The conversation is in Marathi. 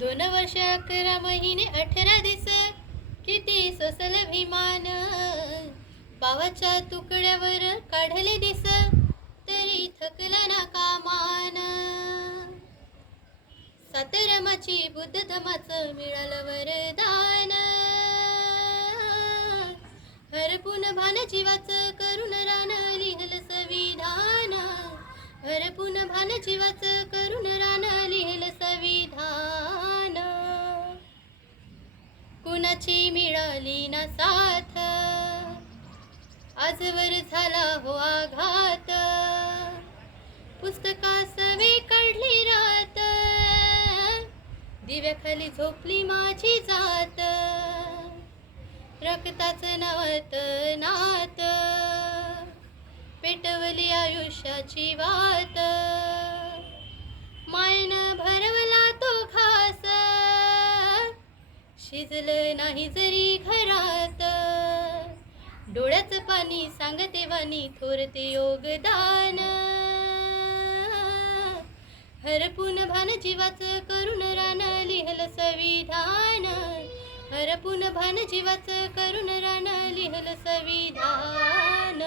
2 वर्ष 11 महिने 18 दिस, किती सोसल अभिमान. पावाच्या तुकड्यावर काढले दिस, तरी थकला ना कामान. सातरमाची बुद्ध धमाचं मिळालं वरदान. हरपून भान जीवाचं करून रान लिहलं संविधान. हरपून भान जीवाचं करून रान लिहलं संविधान. कुणाची मिळाली ना साथ, आजवर झाला हो आघात. पुस्तकासवे काढली रात, दिव्याखाली झोपली माझी जात. रक्ताचं नात नात, पेटवली आयुष्याची वात. मायनं भरवला तो घास, शिजलं नाही जरी घरात. डोळ्याचं पाणी सांगते वाणी थोरते योगदान. हरपून भान जीवाचं करून रान लिहलं संविधान. हरपून भान जीवाचं करून रान लिहलं संविधान.